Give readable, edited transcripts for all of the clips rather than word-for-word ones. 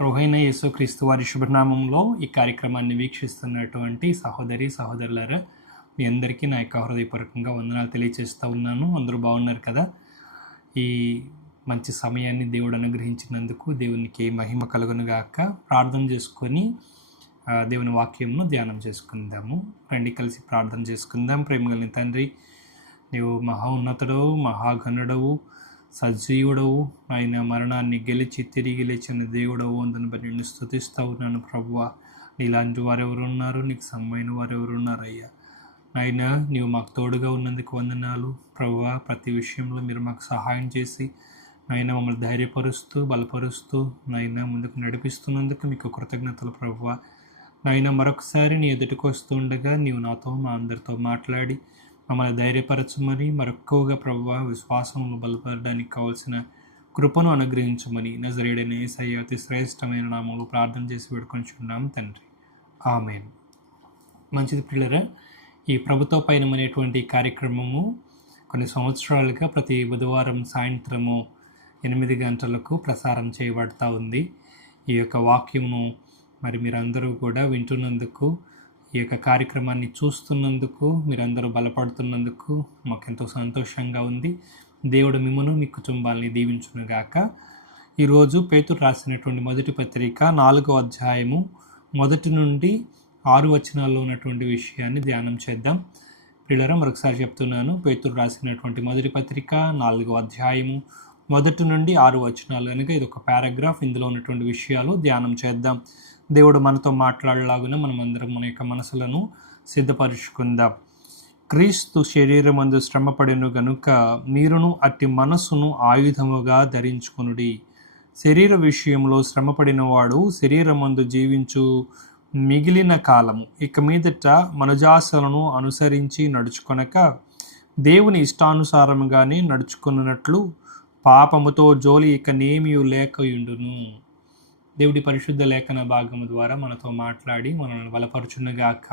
ప్రభువైన యేసుక్రీస్తు వారి శుభనామంలో ఈ కార్యక్రమాన్ని వీక్షిస్తున్నటువంటి సహోదరి సహోదరులారా, మీ అందరికీ నా యొక్క హృదయపూర్వకంగా వందనాలు తెలియజేస్తూ ఉన్నాను. అందరూ బాగున్నారు కదా? ఈ మంచి సమయాన్ని దేవుడు అనుగ్రహించినందుకు దేవునికి మహిమ కలుగునుగాక. ప్రార్థన చేసుకొని దేవుని వాక్యంను ధ్యానం చేసుకుందాము. రండి కలిసి ప్రార్థన చేసుకుందాం. ప్రేమగలిగిన తండ్రి, నీవు మహోన్నతుడవు, మహాగణుడవు, సజీవుడవు, ఆయన మరణాన్ని గెలిచి తిరిగి లేచిన దేవుడవు. అందుని బట్టి నిన్ను స్తుతిస్తూ ఉన్నాను ప్రభువా. నీలాంటి వారు ఎవరు ఉన్నారు? నీకు సమైన వారు ఎవరు ఉన్నారు అయ్యా? నాయన, నీవు మాకు తోడుగా ఉన్నందుకు వందనాలు ప్రభువా. ప్రతి విషయంలో మీరు మాకు సహాయం చేసి నాయన మమ్మల్ని ధైర్యపరుస్తూ బలపరుస్తూ నాయన ముందుకు నడిపిస్తున్నందుకు మీకు కృతజ్ఞతలు ప్రభువా. నాయన, మరొకసారి నీ ఎదుటికి వస్తూ ఉండగా నీవు నాతో మా అందరితో మాట్లాడి మమ్మల్ని ధైర్యపరచమని, మరొక్కువగా ప్రభువా విశ్వాసంలో బలపడడానికి కావాల్సిన కృపను అనుగ్రహించమని నజరేయుడైన యేసయ్య అతి శ్రేష్టమైన నామంలో ప్రార్థన చేసి వేడుకొంచున్నాం తండ్రి, ఆమేన్. మంచిది పిల్లరా, ఈ ప్రభుత్వ పయనం అనేటువంటి కార్యక్రమము కొన్ని సంవత్సరాలుగా ప్రతి బుధవారం సాయంత్రము 8 గంటలకు ప్రసారం చేయబడతా ఉంది. ఈ యొక్క వాక్యమును మరి మీరందరూ కూడా వింటున్నందుకు, ఈ యొక్క కార్యక్రమాన్ని చూస్తున్నందుకు, మీరందరూ బలపడుతున్నందుకు మాకెంతో సంతోషంగా ఉంది. దేవుడు మిమ్మను మీ కుటుంబాలని దీవించునుగాక. ఈరోజు పేతురు రాసినటువంటి మొదటి పత్రిక 4వ అధ్యాయము 1 నుండి 6 వచనాల్లో ఉన్నటువంటి విషయాన్ని ధ్యానం చేద్దాం. పిల్లరా, మరొకసారి చెప్తున్నాను. పేతురు రాసినటువంటి మొదటి పత్రిక 4వ అధ్యాయము 1 నుండి 6 వచనాలు కనుక ఇది ఒక పారాగ్రాఫ్. ఇందులో ఉన్నటువంటి విషయాలు ధ్యానం చేద్దాం. దేవుడు మనతో మాట్లాడలాగున మనమందరం మన యొక్క మనసులను సిద్ధపరుచుకుందాం. క్రీస్తు శరీరమందు శ్రమపడిను గనుక మీరును అట్టి మనస్సును ఆయుధముగా ధరించుకొనుడి. శరీర విషయంలో శ్రమపడిన వాడు శరీరమందు జీవించు మిగిలిన కాలము ఇక మీదట మనుజాసలను అనుసరించి నడుచుకొనక దేవుని ఇష్టానుసారముగానే నడుచుకున్నట్లు పాపముతో జోలి ఇక నేమియు లేకయుండును. దేవుడి పరిశుద్ధ లేఖన భాగము ద్వారా మనతో మాట్లాడి మనల్ని బలపరుచునుగాక.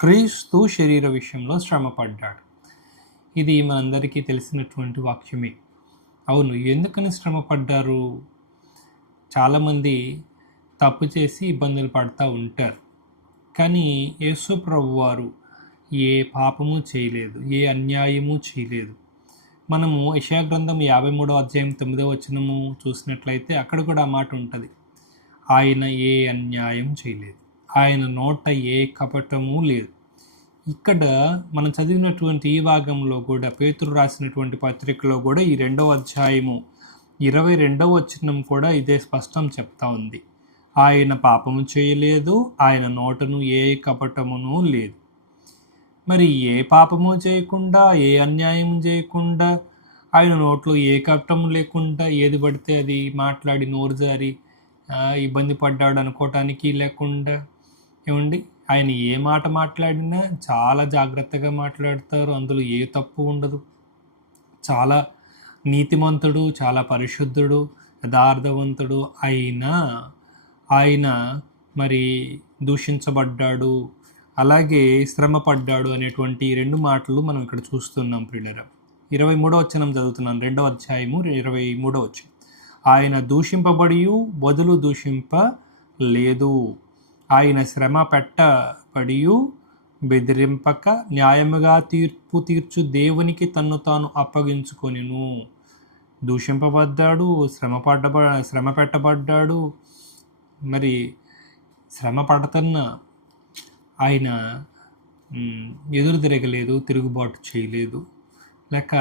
క్రీస్తు శరీర విషయంలో శ్రమపడ్డాడు. ఇది మనందరికీ తెలిసినటువంటి వాక్యమే. అవును, ఎందుకని శ్రమపడ్డారు? చాలామంది తప్పు చేసి ఇబ్బందులు పడుతూ ఉంటారు. కానీ యేసు ప్రభువు వారు ఏ పాపము చేయలేదు, ఏ అన్యాయము చేయలేదు. మనము యెషయా గ్రంథం 53వ అధ్యాయం 9వ వచనము చూసినట్లయితే అక్కడ కూడా ఆ మాట ఉంటుంది. ఆయన ఏ అన్యాయం చేయలేదు, ఆయన నోట ఏ కపటము లేదు. ఇక్కడ మనం చదివినటువంటి ఈ భాగంలో కూడా పేతురు రాసినటువంటి పత్రికలో కూడా ఈ 2వ అధ్యాయము 22వ వచనం కూడా ఇదే స్పష్టం చెప్తా ఉంది. ఆయన పాపము చేయలేదు, ఆయన నోటను ఏ కపటమును లేదు. మరి ఏ పాపము చేయకుండా, ఏ అన్యాయం చేయకుండా, ఆయన నోట్లో ఏ కపటం లేకుండా ఏది పడితే అది మాట్లాడి నోరు జారి ఇబ్బంది పడ్డాడు అనుకోవటానికి లేకుండా, ఏమండి, ఆయన ఏ మాట మాట్లాడినా చాలా జాగ్రత్తగా మాట్లాడతారు. అందులో ఏ తప్పు ఉండదు. చాలా నీతిమంతుడు, చాలా పరిశుద్ధుడు, యథార్థవంతుడు అయినా ఆయన మరి దూషించబడ్డాడు, అలాగే శ్రమపడ్డాడు అనేటువంటి 2 మాటలు మనం ఇక్కడ చూస్తున్నాం ప్రియులారా. 23వ వచనం చదువుతున్నాను, 2వ అధ్యాయము 23వ వచనం. ఆయన దూషింపబడి బదులు దూషింపలేదు, ఆయన శ్రమ పెట్టబడి బెదిరింపక న్యాయముగా తీర్పు తీర్చు దేవునికి తన్ను తాను అప్పగించుకొనెను. దూషింపబడ్డాడు, శ్రమ పెట్టబడ్డాడు. మరి శ్రమ పడుతున్న ఆయన ఎదురు తిరగలేదు, తిరుగుబాటు చేయలేదు, లేక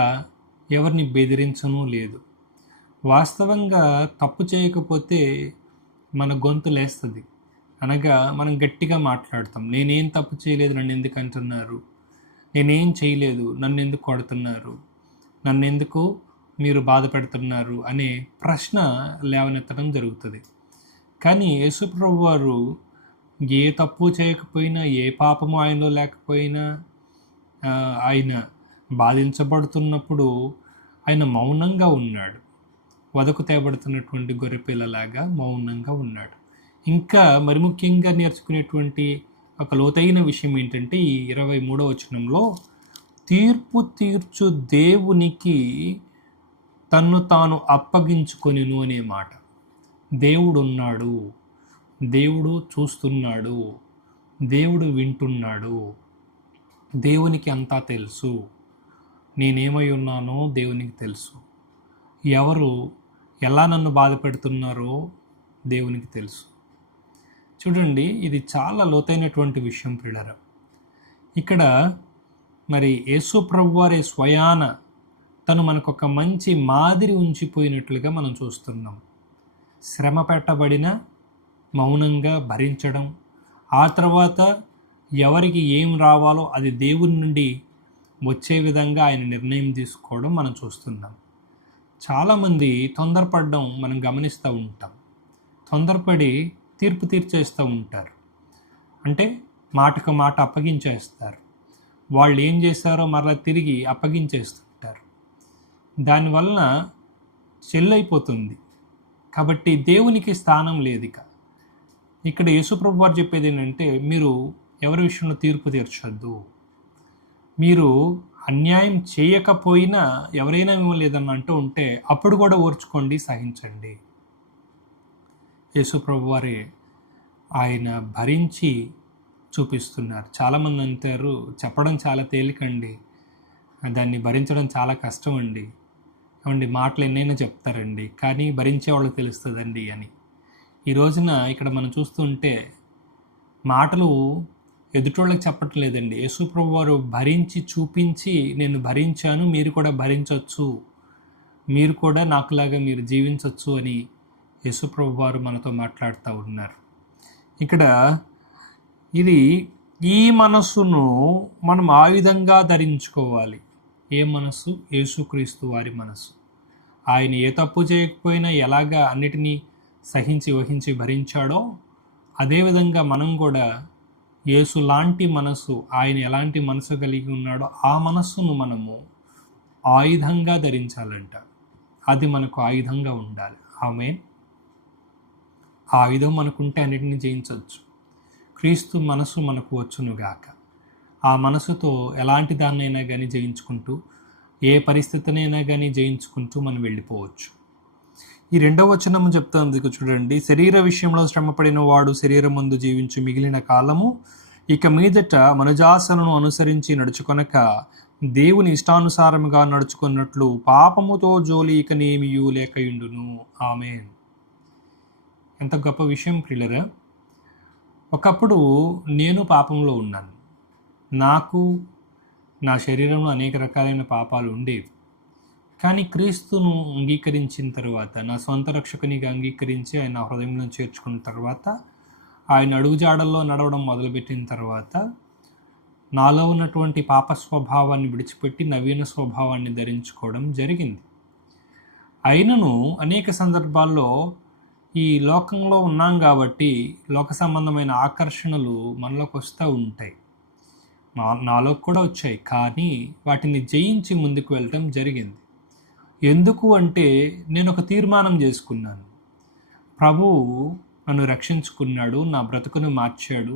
ఎవరిని బెదిరించను లేదు. వాస్తవంగా తప్పు చేయకపోతే మన గొంతు లేస్తుంది. అనగా మనం గట్టిగా మాట్లాడతాం. నేనేం తప్పు చేయలేదు, నన్ను ఎందుకు అంటున్నారు? నేనేం చేయలేదు, నన్ను ఎందుకు కొడుతున్నారు? నన్ను ఎందుకు మీరు బాధ పెడుతున్నారు అనే ప్రశ్న లేవనెత్తడం జరుగుతుంది. కానీ యేసుప్రభు వారు ఏ తప్పు చేయకపోయినా, ఏ పాపము ఆయనలో లేకపోయినా, ఆయన బాధించబడుతున్నప్పుడు ఆయన మౌనంగా ఉన్నాడు. వదకు తేబడుతున్నటువంటి గొర్రెపిల్లలాగా మౌనంగా ఉన్నాడు. ఇంకా మరి ముఖ్యంగా నేర్చుకునేటువంటి ఒక లోతైన విషయం ఏంటంటే ఈ 23వ వచనంలో తీర్పు తీర్చు దేవునికి తన్ను తాను అప్పగించుకొనెను అనే మాట. దేవుడు ఉన్నాడు, దేవుడు చూస్తున్నాడు, దేవుడు వింటున్నాడు, దేవునికి అంతా తెలుసు, నేనేమై ఉన్నానో దేవునికి తెలుసు, ఎవరు ఎలా నన్ను బాధ పెడుతున్నారో దేవునికి తెలుసు. చూడండి, ఇది చాలా లోతైనటువంటి విషయం ప్రియులారా. ఇక్కడ మరి యేసు ప్రభువారే స్వయాన తను మనకు ఒక మంచి మాదిరి ఉంచిపోయినట్లుగా మనం చూస్తున్నాం. శ్రమ పెట్టబడిన మౌనంగా భరించడం, ఆ తర్వాత ఎవరికి ఏం రావాలో అది దేవుని నుండి వచ్చే విధంగా ఆయన నిర్ణయం తీసుకోవడం మనం చూస్తున్నాం. చాలామంది తొందరపడడం మనం గమనిస్తూ ఉంటాం. తొందరపడి తీర్పు తీర్చేస్తూ ఉంటారు. అంటే మాటకు మాట అప్పగించేస్తారు. వాళ్ళు ఏం చేశారో మరలా తిరిగి అప్పగించేస్తుంటారు. దానివలన చెల్లైపోతుంది. కాబట్టి దేవునికి స్థానం లేదు. ఇక్కడ యేసుప్రభు వారు చెప్పేది ఏంటంటే, మీరు ఎవరి విషయంలో తీర్పు తీర్చొద్దు. మీరు అన్యాయం చేయకపోయినా ఎవరైనా మిమ్మల్ని ఏదన్నా అంటూ ఉంటే అప్పుడు కూడా ఓర్చుకోండి, సహించండి. యేసుప్రభు వారే ఆయన భరించి చూపిస్తున్నారు. చాలామంది అంటారు, చెప్పడం చాలా తేలికండి, దాన్ని భరించడం చాలా కష్టం అండి. ఏమండి, మాటలు ఎన్నైనా చెప్తారండి, కానీ భరించే వాళ్ళకి తెలుస్తుందండి అని. ఈ రోజున ఇక్కడ మనం చూస్తుంటే మాటలు ఎదుటోళ్ళకి చెప్పటం లేదండి. యేసుప్రభు వారు భరించి చూపించి, నేను భరించాను, మీరు కూడా భరించవచ్చు, మీరు కూడా నాకులాగా మీరు జీవించవచ్చు అని యేసుప్రభు వారు మనతో మాట్లాడుతూ ఉన్నారు. ఇక్కడ ఇది ఈ మనస్సును మనం ఆయుధంగా ధరించుకోవాలి. ఏ మనస్సు? యేసుక్రీస్తు వారి మనస్సు. ఆయన ఏ తప్పు చేయకపోయినా ఎలాగా అన్నిటినీ సహించి వహించి భరించాడో అదేవిధంగా మనం కూడా యేసు లాంటి మనస్సు, ఆయన ఎలాంటి మనసు కలిగి ఉన్నాడో ఆ మనస్సును మనము ఆయుధంగా ధరించాలంట. అది మనకు ఆయుధంగా ఉండాలి. ఆమేన్. ఆ ఆయుధం మనకుంటే అన్నిటిని జయించవచ్చు. క్రీస్తు మనసు మనకు వచ్చునుగాక. ఆ మనసుతో ఎలాంటి దాన్నైనా కానీ జయించుకుంటూ, ఏ పరిస్థితినైనా కానీ జయించుకుంటూ మనం వెళ్ళిపోవచ్చు. ఈ 2వ వచనం చెప్తుంది చూడండి, శరీర విషయంలో శ్రమపడిన వాడు శరీరం ముందు జీవించి మిగిలిన కాలము ఇక మీదట మనుజాసనను అనుసరించి నడుచుకొనక దేవుని ఇష్టానుసారముగా నడుచుకున్నట్లు పాపముతో జోలి ఇక నేమియు లేకయుండును. ఆమేన్. ఎంత గొప్ప విషయం ప్రియులరా. ఒకప్పుడు నేను పాపంలో ఉన్నాను. నాకు నా శరీరంలో అనేక రకాలైన పాపాలు ఉండేవి. కానీ క్రీస్తును అంగీకరించిన తర్వాత, నా సొంత రక్షకునిగా అంగీకరించి ఆయన హృదయంలో చేర్చుకున్న తర్వాత, ఆయన అడుగుజాడల్లో నడవడం మొదలుపెట్టిన తర్వాత నాలో ఉన్నటువంటి పాప స్వభావాన్ని విడిచిపెట్టి నవీన స్వభావాన్ని ధరించుకోవడం జరిగింది. అయినను అనేక సందర్భాల్లో ఈ లోకంలో ఉన్నాం కాబట్టి లోక సంబంధమైన ఆకర్షణలు మనలోకి వస్తూ ఉంటాయి. నాలో కూడా వచ్చాయి, కానీ వాటిని జయించి ముందుకు వెళ్ళటం జరిగింది. ఎందుకు అంటే నేను ఒక తీర్మానం చేసుకున్నాను. ప్రభువు నన్ను రక్షించుకున్నాడు, నా బ్రతుకును మార్చాడు,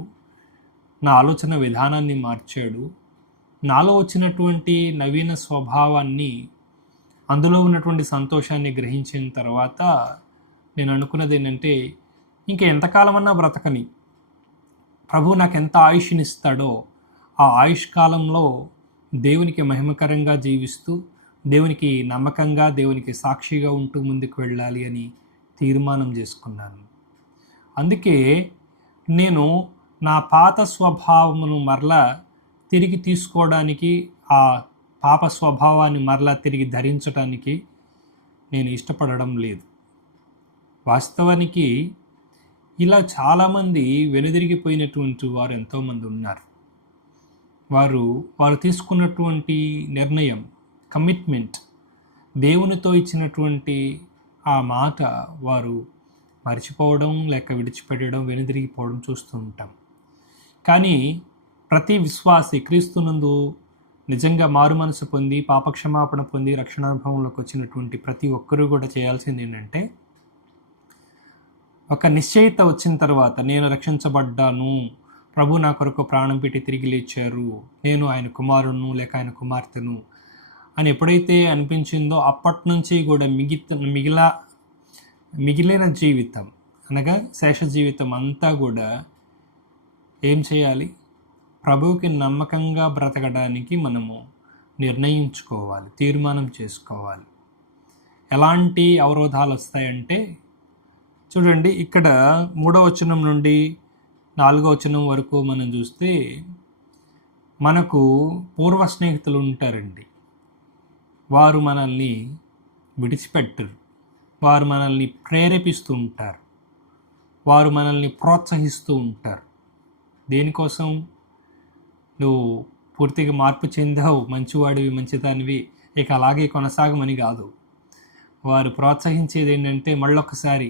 నా ఆలోచన విధానాన్ని మార్చాడు. నాలో వచ్చినటువంటి నవీన స్వభావాన్ని, అందులో ఉన్నటువంటి సంతోషాన్ని గ్రహించిన తర్వాత నేను అనుకున్నది ఏంటంటే, ఇంకా ఎంతకాలమన్నా బ్రతకని, ప్రభువు నాకు ఎంత ఆయుష్నిస్తాడో ఆ ఆయుష్ కాలంలో దేవునికి మహిమకరంగా జీవిస్తూ, దేవునికి నమ్మకంగా, దేవునికి సాక్షిగా ఉంటూ ముందుకు వెళ్ళాలి అని తీర్మానం చేసుకున్నాను. అందుకే నేను నా పాత స్వభావమును మరలా తిరిగి తీసుకోవడానికి, ఆ పాప స్వభావాన్ని మరలా తిరిగి ధరించడానికి నేను ఇష్టపడడం లేదు. వాస్తవానికి ఇలా చాలామంది వెనుదిరిగిపోయినటువంటి వారు ఎంతోమంది ఉన్నారు. వారు తీసుకున్నటువంటి నిర్ణయం, కమిట్మెంట్, దేవునితో ఇచ్చినటువంటి ఆ మాట వారు మర్చిపోవడం, లేక విడిచిపెట్టడం, వెనుదిరిగిపోవడం చూస్తూ ఉంటాం. కానీ ప్రతి విశ్వాసి, క్రీస్తునందు నిజంగా మారు మనసు పొంది, పాపక్షమాపణ పొంది, రక్షణానుభవంలోకి వచ్చినటువంటి ప్రతి ఒక్కరూ కూడా చేయాల్సింది ఏంటంటే, ఒక నిశ్చయిత వచ్చిన తర్వాత, నేను రక్షించబడ్డాను, ప్రభు నా కొరకు ప్రాణం పెట్టి తిరిగి లేచారు, నేను ఆయన కుమారును లేక ఆయన కుమార్తెను అని ఎప్పుడైతే అనిపించిందో అప్పటి నుంచి కూడా మిగిలిన జీవితం అనగా శేష జీవితం అంతా కూడా ఏం చేయాలి? ప్రభువుకి నమ్మకంగా బ్రతకడానికి మనము నిర్ణయించుకోవాలి, తీర్మానం చేసుకోవాలి. ఎలాంటి అవరోధాలు వస్తాయంటే చూడండి, ఇక్కడ 3వ వచనం నుండి 4వ వచనం వరకు మనం చూస్తే మనకు పూర్వ స్నేహితులు ఉంటారండి. వారు మనల్ని విడిచిపెట్టరు, వారు మనల్ని ప్రేరేపిస్తూ ఉంటారు, వారు మనల్ని ప్రోత్సహిస్తూ ఉంటారు. దేనికోసం? నువ్వు పూర్తిగా మార్పు చెందావు, మంచివాడివి, మంచిదానివి, ఇక అలాగే కొనసాగమని కాదు. వారు ప్రోత్సహించేది ఏంటంటే మళ్ళొకసారి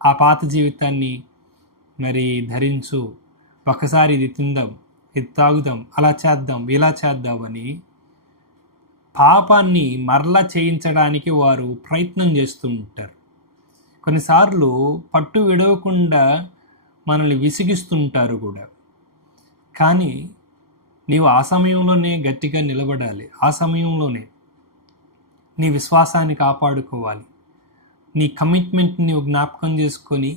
ఆ పాత జీవితాన్ని మరి ధరించు, ఒకసారి ఇది తిందాం, ఇది తాగుదాం, అలా చేద్దాం, ఇలా చేద్దామని పాపాన్ని మరలా చేయించడానికి వారు ప్రయత్నం చేస్తూ ఉంటారు. కొన్నిసార్లు పట్టు విడవకుండా మనల్ని విసిగిస్తుంటారు కూడా. కానీ నీవు ఆ సమయంలోనే గట్టిగా నిలబడాలి, ఆ సమయంలోనే నీ విశ్వాసాన్ని కాపాడుకోవాలి, నీ కమిట్మెంట్ని నీవు జ్ఞాపకం చేసుకొని,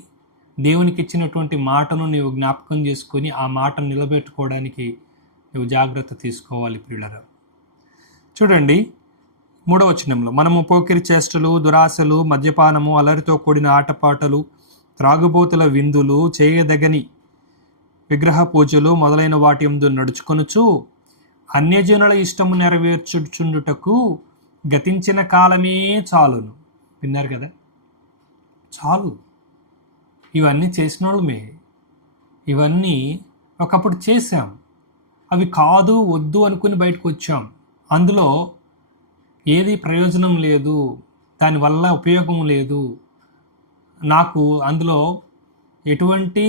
దేవునికి ఇచ్చినటువంటి మాటను నీవు జ్ఞాపకం చేసుకొని ఆ మాటను నిలబెట్టుకోవడానికి నువ్వు జాగ్రత్త తీసుకోవాలి ప్రియులారా. చూడండి 3వ వచనంలో, మనము పోకిరి చేష్టలు, దురాశలు, మద్యపానము, అలరితో కూడిన ఆటపాటలు, త్రాగుబోతుల విందులు, చేయదగని విగ్రహ పూజలు మొదలైన వాటి యందు నడుచుకొనుచు అన్యజనుల ఇష్టము నెరవేర్చుచుండుటకు గతించిన కాలమే చాలును. విన్నారు కదా? చాలు. ఇవన్నీ చేసిన వాళ్ళమే, ఇవన్నీ ఒకప్పుడు చేశాం, అవి కాదు వద్దు అనుకుని బయటకు వచ్చాం. అందులో ఏది ప్రయోజనం లేదు, దానివల్ల ఉపయోగం లేదు, నాకు అందులో ఎటువంటి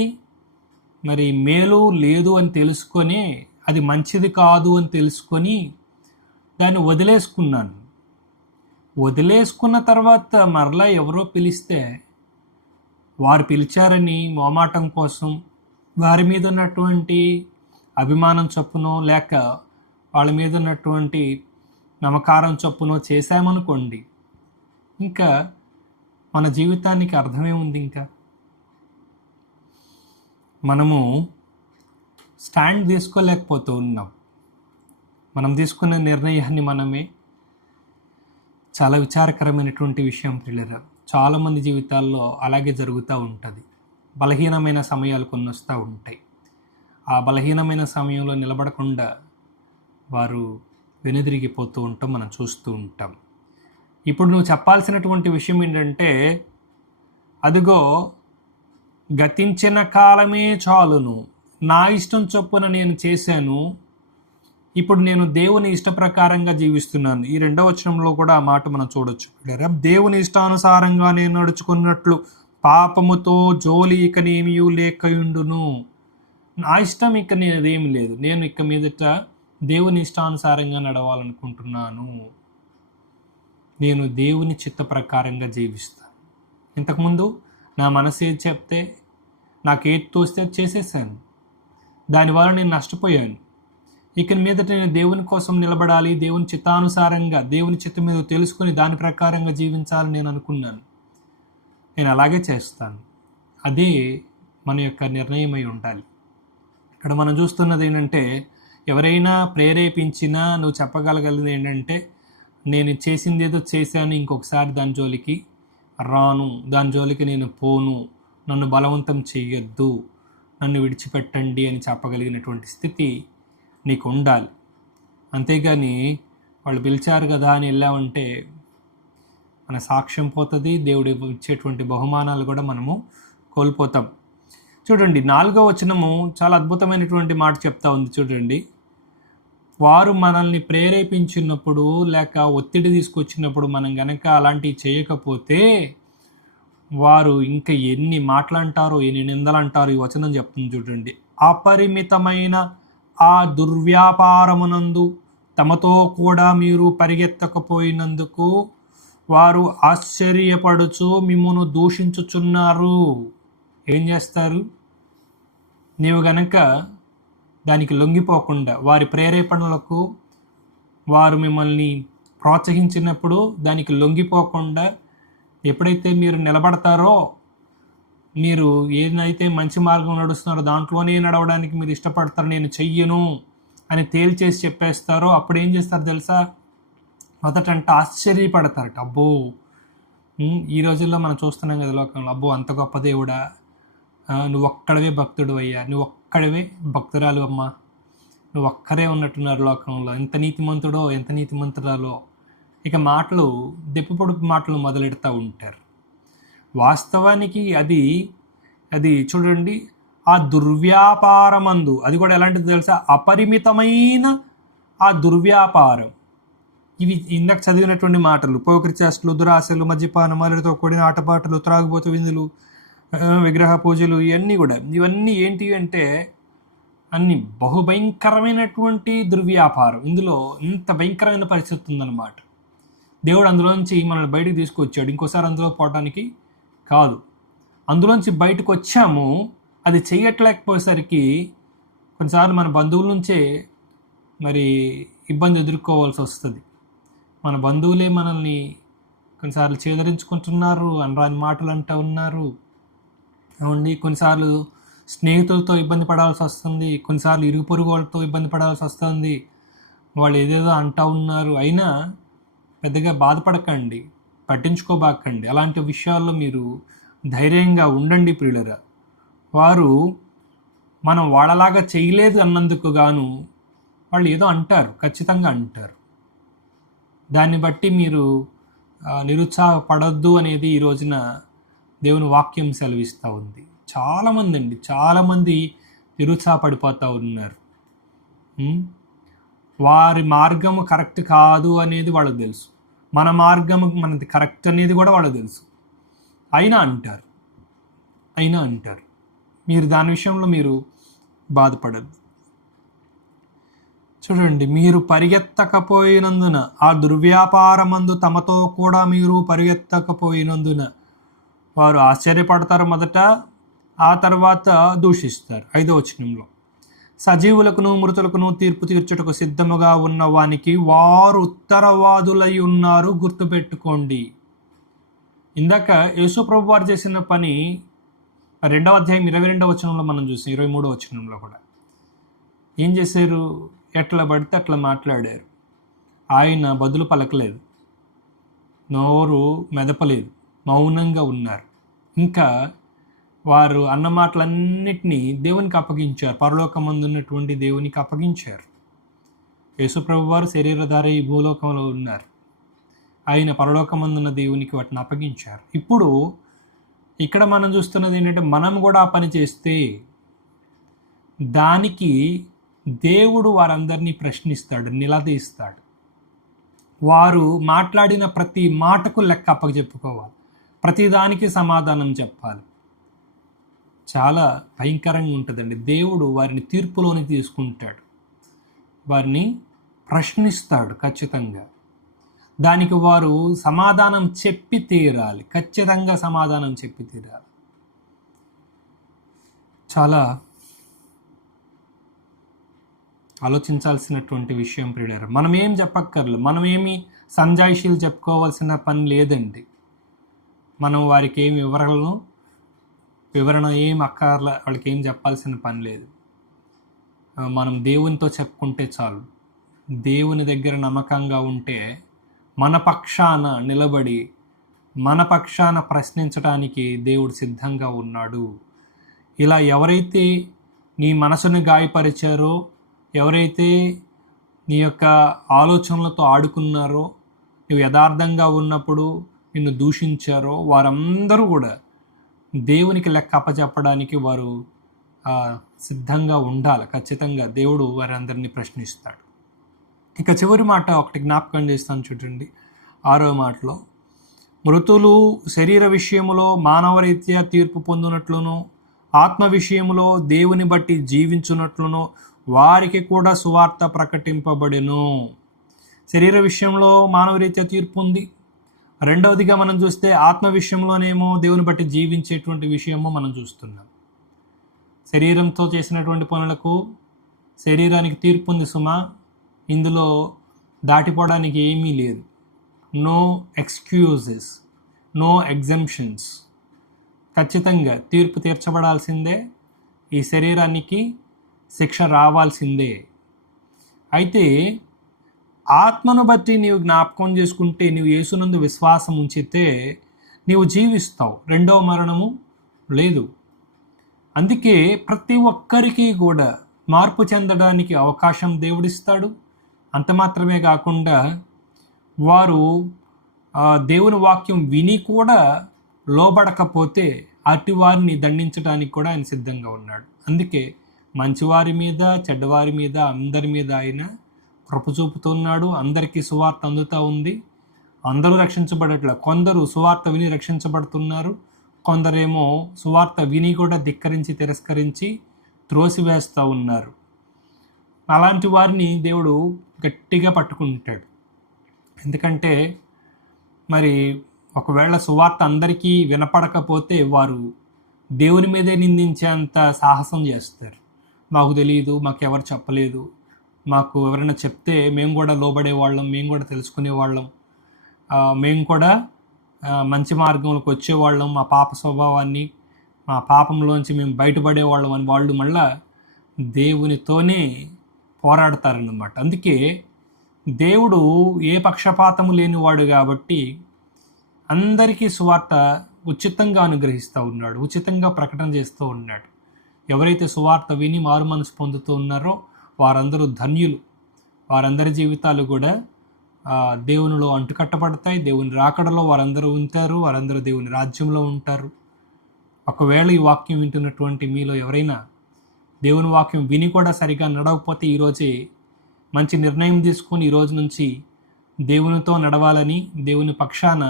మరి మేలు లేదు అని తెలుసుకొని, అది మంచిది కాదు అని తెలుసుకొని దాన్ని వదిలేసుకున్నాను. వదిలేసుకున్న తర్వాత మరలా ఎవరో పిలిస్తే వారు పిలిచారని మోమాటం కోసం వారి మీద ఉన్నటువంటి అభిమానం చొప్పునో లేక వాళ్ళ మీద ఉన్నటువంటి నమకారం చొప్పునో చేశామనుకోండి, ఇంకా మన జీవితానికి అర్థమే ఉంది. ఇంకా మనము స్టాండ్ తీసుకోలేకపోతూ ఉన్నాం. మనం తీసుకున్న నిర్ణయాన్ని మనమే. చాలా విచారకరమైనటువంటి విషయం ప్రియులారా. చాలామంది జీవితాల్లో అలాగే జరుగుతూ ఉంటుంది. బలహీనమైన సమయాలు కొన్ని వస్తూ ఉంటాయి. ఆ బలహీనమైన సమయంలో నిలబడకుండా వారు వెనుదిరిగిపోతూ ఉంటాం, మనం చూస్తూ ఉంటాం. ఇప్పుడు నువ్వు చెప్పాల్సినటువంటి విషయం ఏంటంటే, అదిగో గతించిన కాలమే చాలును, నా ఇష్టం చొప్పున నేను చేశాను, ఇప్పుడు నేను దేవుని ఇష్ట ప్రకారంగా జీవిస్తున్నాను. ఈ 2వ వచనంలో కూడా ఆ మాట మనం చూడొచ్చు. దేవుని ఇష్టానుసారంగా నేను నడుచుకున్నట్లు పాపముతో జోలి ఇకనేమీ లేకయుండును. నా ఇష్టం ఇక నేనేమి లేదు, నేను ఇక మీదట దేవుని ఇష్టానుసారంగా నడవాలనుకుంటున్నాను, నేను దేవుని చిత్త ప్రకారంగా జీవిస్తాను. ఇంతకుముందు నా మనసు ఏది చెప్తే, నాకు ఏది తోస్తే అది చేసేసాను, దానివల్ల నేను నష్టపోయాను. ఇక మీదట నేను దేవుని కోసం నిలబడాలి, దేవుని చిత్తానుసారంగా, దేవుని చిత్తం మీద తెలుసుకొని దాని ప్రకారంగా జీవించాలని నేను అనుకున్నాను. నేను అలాగే చేస్తాను. అదే మన యొక్క నిర్ణయమై ఉండాలి. ఇక్కడ మనం చూస్తున్నది ఏంటంటే, ఎవరైనా ప్రేరేపించినా నువ్వు చెప్పగలగలిగింది ఏంటంటే, నేను చేసింది ఏదో చేశాను, ఇంకొకసారి దాని జోలికి రాను, దాని జోలికి నేను పోను, నన్ను బలవంతం చెయ్యొద్దు, నన్ను విడిచిపెట్టండి అని చెప్పగలిగినటువంటి స్థితి నీకు ఉండాలి. అంతేగాని వాళ్ళు పిలిచారు కదా అని వెళ్ళామంటే మన సాక్ష్యం పోతుంది, దేవుడు ఇచ్చేటువంటి బహుమానాలు కూడా మనము కోల్పోతాం. చూడండి 4వ వచనము చాలా అద్భుతమైనటువంటి మాట చెప్తా ఉంది. చూడండి, వారు మనల్ని ప్రేరేపించినప్పుడు లేక ఒత్తిడి తీసుకొచ్చినప్పుడు మనం గనక అలాంటివి చేయకపోతే వారు ఇంకా ఎన్ని మాటలంటారో, ఎన్ని నిందలు అంటారో ఈ వచనం చెప్తుంది. చూడండి, అపరిమితమైన ఆ దుర్వ్యాపారమునందు తమతో కూడా మీరు పరిగెత్తకపోయినందుకు వారు ఆశ్చర్యపడుచు మిమ్మును దూషించుచున్నారు. ఏం చేస్తారు? నీవు గనక దానికి లొంగిపోకుండా, వారి ప్రేరేపణలకు వారు మిమ్మల్ని ప్రోత్సహించినప్పుడు దానికి లొంగిపోకుండా ఎప్పుడైతే మీరు నిలబడతారో, మీరు ఏదైతే మంచి మార్గం నడుస్తున్నారో దాంట్లోనే నడవడానికి మీరు ఇష్టపడతారు, నేను చెయ్యను అని తేల్చేసి చెప్పేస్తారో, అప్పుడు ఏం చేస్తారు తెలుసా? మొదటంటే ఆశ్చర్యపడతారట. అబ్బో, ఈ రోజుల్లో మనం చూస్తున్నాం కదా లోకంలో, అబ్బో అంత గొప్ప దేవుడా, నువ్వు ఒక్కడవే భక్తుడు అయ్యా, నువ్వు ఒక్కడవే భక్తురాలు అమ్మా, నువ్వు ఒక్కరే ఉన్నట్టున్నారు లోకంలో, ఎంత నీతిమంతుడో ఎంత నీతిమంతురాలో. ఇక మాటలు దెప్పుపొడుపు మాటలు మొదలెడతా ఉంటారు. వాస్తవానికి అది చూడండి, ఆ దుర్వ్యాపారమందు, అది కూడా ఎలాంటిది తెలుసా? అపరిమితమైన ఆ దుర్వ్యాపారం. ఇవి ఇందాక చదివినటువంటి మాటలు, పోకిరి చేష్టలు, దురాశలు, మద్యపానం, అలరితో కూడిన ఆటపాటలు, త్రాగుబోతు విందులు, విగ్రహ పూజలు, ఇవన్నీ ఏంటి అంటే అన్ని బహుభయంకరమైనటువంటి దుర్వ్యాపారం. ఇందులో ఇంత భయంకరమైన పరిస్థితి ఉందన్నమాట. దేవుడు అందులోంచి మనల్ని బయటకు తీసుకొచ్చాడు, ఇంకోసారి అందులో పోవడానికి కాదు. అందులోంచి బయటకు వచ్చాము, అది చెయ్యట్లేకపోయేసరికి కొన్నిసార్లు మన బంధువుల నుంచే మరి ఇబ్బంది ఎదుర్కోవాల్సి వస్తుంది. మన బంధువులే మనల్ని కొన్నిసార్లు చేదరించుకుంటున్నారు, అనరాని మాటలు అంటూ ఉన్నారు. అవునండి, కొన్నిసార్లు స్నేహితులతో ఇబ్బంది పడాల్సి వస్తుంది, కొన్నిసార్లు ఇరుగు పొరుగు వాళ్ళతో ఇబ్బంది పడాల్సి వస్తుంది. వాళ్ళు ఏదేదో అంటూ ఉన్నారు, అయినా పెద్దగా బాధపడకండి, పట్టించుకోబాకండి. అలాంటి విషయాల్లో మీరు ధైర్యంగా ఉండండి ప్రియులరా. వారు మనం వాళ్ళలాగా చేయలేదు అన్నందుకు గాను వాళ్ళు ఏదో అంటారు, ఖచ్చితంగా అంటారు. దాన్ని బట్టి మీరు నిరుత్సాహపడొద్దు అనేది ఈ రోజున దేవుని వాక్యం సెలవిస్తూ ఉంది. చాలామంది నిరుత్సాహపడిపోతూ ఉన్నారు. వారి మార్గము కరెక్ట్ కాదు అనేది వాళ్ళకి తెలుసు, మన మార్గము మనది కరెక్ట్ అనేది కూడా వాళ్ళకి తెలుసు, అయినా అంటారు. మీరు దాని విషయంలో మీరు బాధపడద్దు. చూడండి, మీరు పరిగెత్తకపోయినందున, ఆ దుర్వ్యాపారమందు తమతో కూడా మీరు పరిగెత్తకపోయినందున వారు ఆశ్చర్యపడతారు మొదట, ఆ తర్వాత దూషిస్తారు. 5వ వచనంలో, సజీవులకును మృతులకును తీర్పు తీర్చుటకు సిద్ధముగా ఉన్న వానికి వారు ఉత్తరవాదులై ఉన్నారు, గుర్తుపెట్టుకోండి. ఇందాక యేసుప్రభు వారు చేసిన పని 2వ అధ్యాయం 22వ వచనంలో మనం చూసాం, 23వ వచనంలో కూడా ఏం చేశారు? ఎట్లా పడితే అట్లా మాట్లాడారు. ఆయన బదులు పలకలేదు, నోరు మెదపలేదు, మౌనంగా ఉన్నారు. ఇంకా వారు అన్న మాటలన్నిటినీ దేవునికి అప్పగించారు, పరలోకమందు ఉన్నటువంటి దేవునికి అప్పగించారు. యేసుప్రభు వారు శరీరధారి ఈ భూలోకంలో ఉన్నారు, ఆయన పరలోకమందున్న దేవునికి వాటిని అప్పగించారు. ఇప్పుడు ఇక్కడ మనం చూస్తున్నది ఏంటంటే, మనం కూడా ఆ పని చేస్తే దానికి దేవుడు వారందరినీ ప్రశ్నిస్తాడు, నిలదీస్తాడు. వారు మాట్లాడిన ప్రతి మాటకు లెక్క అప్పచెప్పుకోవాలి, ప్రతిదానికి సమాధానం చెప్పాలి. చాలా భయంకరంగా ఉంటుందండి. దేవుడు వారిని తీర్పులోనికి తీసుకుంటాడు, వారిని ప్రశ్నిస్తాడు ఖచ్చితంగా. దానికి వారు సమాధానం చెప్పి తీరాలి, ఖచ్చితంగా సమాధానం చెప్పి తీరాలి. చాలా ఆలోచించాల్సినటువంటి విషయం ప్రియులారా. మనం ఏం చెప్పక్కర్లేదు, మనమేమి సంజాయిషీలు చెప్పుకోవాల్సిన పని లేదండి. మనం వారికి ఏమి వివరణ ఏం అక్కర్ల, వాళ్ళకి ఏం చెప్పాల్సిన పని లేదు. మనం దేవునితో చెప్పుకుంటే చాలు. దేవుని దగ్గర నమ్మకంగా ఉంటే మన పక్షాన నిలబడి మన పక్షాన ప్రశ్నించడానికి దేవుడు సిద్ధంగా ఉన్నాడు. ఇలా ఎవరైతే నీ మనసుని గాయపరిచారో, ఎవరైతే నీ యొక్క ఆలోచనలతో ఆడుకున్నారో, నువ్వు యథార్థంగా ఉన్నప్పుడు నిన్ను దూషించారో, వారందరూ కూడా దేవునికి లెక్క అప్పచెప్పడానికి వారు సిద్ధంగా ఉండాలి. ఖచ్చితంగా దేవుడు వారందరినీ ప్రశ్నిస్తాడు. ఇక చివరి మాట ఒకటి జ్ఞాపకం చేస్తాను చూడండి, 6వ మాటలో, మృతులు శరీర విషయములో మానవరీత్యా తీర్పు పొందినట్లును, ఆత్మ విషయములో దేవుని బట్టి జీవించున్నట్లును వారికి కూడా సువార్త ప్రకటింపబడెను. శరీర విషయంలో మానవరీత్యా తీర్పు ఉంది. రెండవదిగా మనం చూస్తే ఆత్మ విషయంలోనేమో దేవుని బట్టి జీవించేటువంటి విషయము మనం చూస్తున్నాం. శరీరంతో చేసినటువంటి పనులకు శరీరానికి తీర్పు ఉంది సుమా, ఇందులో దాటిపోవడానికి ఏమీ లేదు. No excuses. No exemptions. ఖచ్చితంగా తీర్పు తీర్చబడాల్సిందే. ఈ శరీరానికి శిక్ష రావాల్సిందే. అయితే ఆత్మను బట్టి నీవు జ్ఞాపకం చేసుకుంటే, నీవు యేసునందు విశ్వాసం ఉంచితే నీవు జీవిస్తావు. రెండవ మరణము లేదు. అందుకే ప్రతి ఒక్కరికి కూడా మార్పు చెందడానికి అవకాశం దేవుడిస్తాడు. అంత మాత్రమే కాకుండా వారు దేవుని వాక్యం విని కూడా లోబడకపోతే అటు వారిని దండించడానికి కూడా ఆయన సిద్ధంగా ఉన్నాడు. అందుకే మంచివారి మీద చెడ్డవారి మీద అందరి మీద ఆయన కృప చూపుతున్నాడు. అందరికీ సువార్త అందుతూ ఉంది. అందరూ రక్షించబడట్లా. కొందరు సువార్త విని రక్షించబడుతున్నారు, కొందరేమో సువార్త విని కూడా ధిక్కరించి తిరస్కరించి త్రోసివేస్తూ ఉన్నారు. అలాంటి వారిని దేవుడు గట్టిగా పట్టుకుంటాడు. ఎందుకంటే మరి ఒకవేళ సువార్త అందరికీ వినపడకపోతే వారు దేవుని మీదే నిందించేంత సాహసం చేస్తారు. మాకు తెలియదు, మాకు ఎవరు చెప్పలేదు, మాకు ఎవరైనా చెప్తే మేము కూడా లోబడేవాళ్ళం, మేము కూడా తెలుసుకునేవాళ్ళం, మేము కూడా మంచి మార్గంలోకి వచ్చేవాళ్ళం, మా పాప స్వభావాన్ని, మా పాపంలోంచి మేము బయటపడేవాళ్ళం అని వాళ్ళు మళ్ళా దేవునితోనే పోరాడతారన్నమాట. అందుకే దేవుడు ఏ పక్షపాతము లేనివాడు కాబట్టి అందరికీ సువార్త ఉచితంగా అనుగ్రహిస్తూ ఉన్నాడు, ఉచితంగా ప్రకటన చేస్తూ ఉన్నాడు. ఎవరైతే సువార్త విని మారు మనసు పొందుతూ ఉన్నారో వారందరూ ధన్యులు. వారందరి జీవితాలు కూడా దేవునిలో అంటుకట్టబడతాయి. దేవుని రాకడలో వారందరూ ఉంటారు, వారందరూ దేవుని రాజ్యంలో ఉంటారు. ఒకవేళ ఈ వాక్యం వింటున్నటువంటి మీలో ఎవరైనా దేవుని వాక్యం విని కూడా సరిగా నడవకపోతే ఈరోజే మంచి నిర్ణయం తీసుకొని ఈరోజు నుంచి దేవునితో నడవాలని దేవుని పక్షాన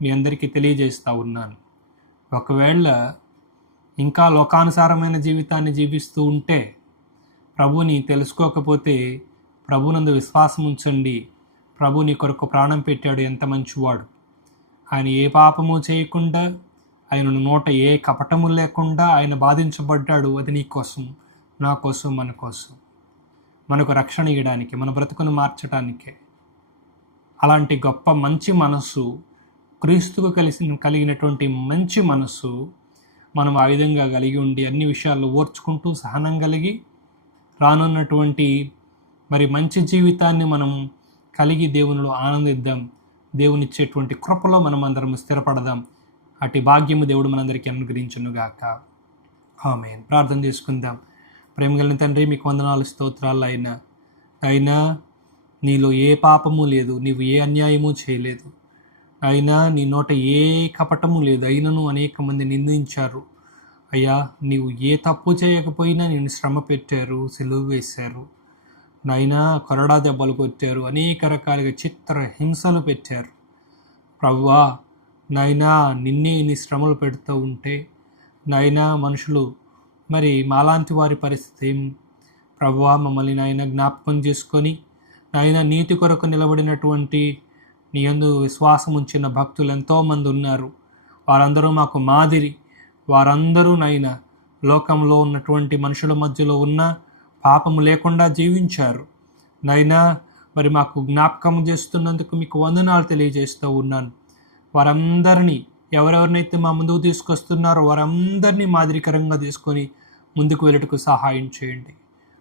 మీ అందరికీ తెలియజేస్తూ ఉన్నాను. ఒకవేళ ఇంకా లోకానుసారమైన జీవితాన్ని జీవిస్తూ ఉంటే, ప్రభుని తెలుసుకోకపోతే ప్రభునందు విశ్వాసం ఉంచండి. ప్రభు నీ కొరకు ప్రాణం పెట్టాడు, ఎంత మంచివాడు. ఆయన ఏ పాపము చేయకుండా, ఆయన నోట ఏ కపటము లేకుండా ఆయన బాధించబడ్డాడు. అది నీ కోసం, నా కోసం, మన కోసం, మనకు రక్షణ ఇవ్వడానికి, మన బ్రతుకును మార్చడానికే. అలాంటి గొప్ప మంచి మనస్సు, క్రీస్తుకు కలిగినటువంటి మంచి మనస్సు మనం ఆ విధంగా కలిగి ఉండి అన్ని విషయాల్లో ఓర్చుకుంటూ సహనం కలిగి రానున్నటువంటి మరి మంచి జీవితాన్ని మనం కలిగి దేవునిలో ఆనందిద్దాం. దేవునిచ్చేటువంటి కృపలో మనం అందరం స్థిరపడదాం. అటు భాగ్యము దేవుడు మనందరికీ అనుగ్రహించునుగాక. ఆమేన్. ప్రార్థన చేసుకుందాం. ప్రేమగలిగిన తండ్రి, మీకు వందనాలు, స్తోత్రాలు. అయినా నీలో ఏ పాపము లేదు, నీవు ఏ అన్యాయము చేయలేదు. అయినా నీ నోట ఏ కపటము లేదు. అయినను అనేక మంది నిందించారు. అయ్యా, నీవు ఏ తప్పు చేయకపోయినా నేను శ్రమ పెట్టారు, సిలువ వేశారు. నాయనా, కొరడా దెబ్బలు కొట్టారు, అనేక రకాలుగా చిత్ర హింసలు పెట్టారు. ప్రభువా, నాయనా, నిన్నే ఇన్ని శ్రమలు పెడుతూ ఉంటే నాయనా మనుషులు మరి మాలాంటి వారి పరిస్థితి ఏం? ప్రభువా, మమ్మల్ని నాయన జ్ఞాపకం చేసుకొని నాయన నీతి కొరకు నిలబడినటువంటి నీ యందు విశ్వాసం ఉంచిన భక్తులు ఎంతోమంది ఉన్నారు. వారందరూ మాకు మాదిరి. వారందరూ నాయన లోకంలో ఉన్నటువంటి మనుషుల మధ్యలో ఉన్న పాపము లేకుండా జీవించారు. నాయనా, మరి మాకు జ్ఞాపకం చేస్తున్నందుకు మీకు వందనాలు తెలియజేస్తూ ఉన్నాను. వారందరినీ, ఎవరెవరినైతే మా ముందుకు తీసుకొస్తున్నారో వారందరినీ మాదిరికరంగా తీసుకొని ముందుకు వెళ్ళటకు సహాయం చేయండి.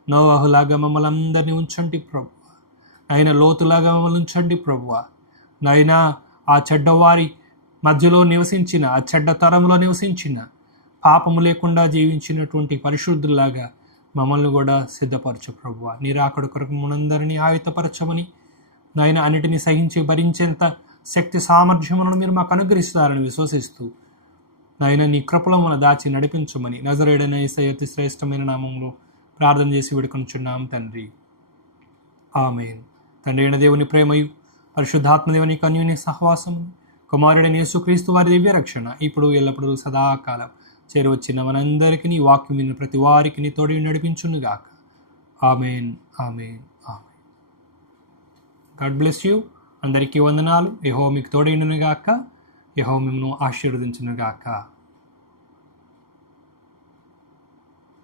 నోవహులాగా మమ్మల్ని అందరినీ ఉంచండి ప్రభువా. నాయన, లోతులాగా మమ్మల్ని ఉంచండి ప్రభువా. నాయనా, ఆ చెడ్డవారి మధ్యలో నివసించిన, ఆ చెడ్డ తరంలో నివసించిన, పాపము లేకుండా జీవించినటువంటి పరిశుద్ధుల్లాగా మమ్మల్ని కూడా సిద్ధపరచు ప్రభువా. నీ రాకడ కొరకు మనందరినీ ఆయుధపరచమని నాయన, అన్నిటినీ సహించి భరించేంత శక్తి సామర్థ్యములను మీరు మాకు అనుగ్రహిస్తారని విశ్వసిస్తూ నాయన, నీ కృపలో మన దాచి నడిపించమని నజరేయుడైన యేసయ్య అతి శ్రేష్టమైన నామంలో ప్రార్థన చేసి వేడుకొనుచున్నాం తండ్రి. ఆమేన్. తండ్రి అయిన దేవుని ప్రేమయు, పరిశుద్ధాత్మదేవుని అన్యోన్య సహవాసము, కుమారుడైన యేసుక్రీస్తు వారి దివ్య రక్షణ ఇప్పుడు ఎల్లప్పుడూ సదాకాలం చేరువచ్చిన మనందరికీ నీ వాక్యం విని ప్రతి వారికి నీ తోడి నడిపించునుగాక. ఆమేన్, ఆమేన్, ఆమేన్. God bless you. అందరికీ వందనాలు. యెహోవా మీకు తోడైననుగాక. యెహోవా మిమ్మును ఆశీర్వదించునుగాక.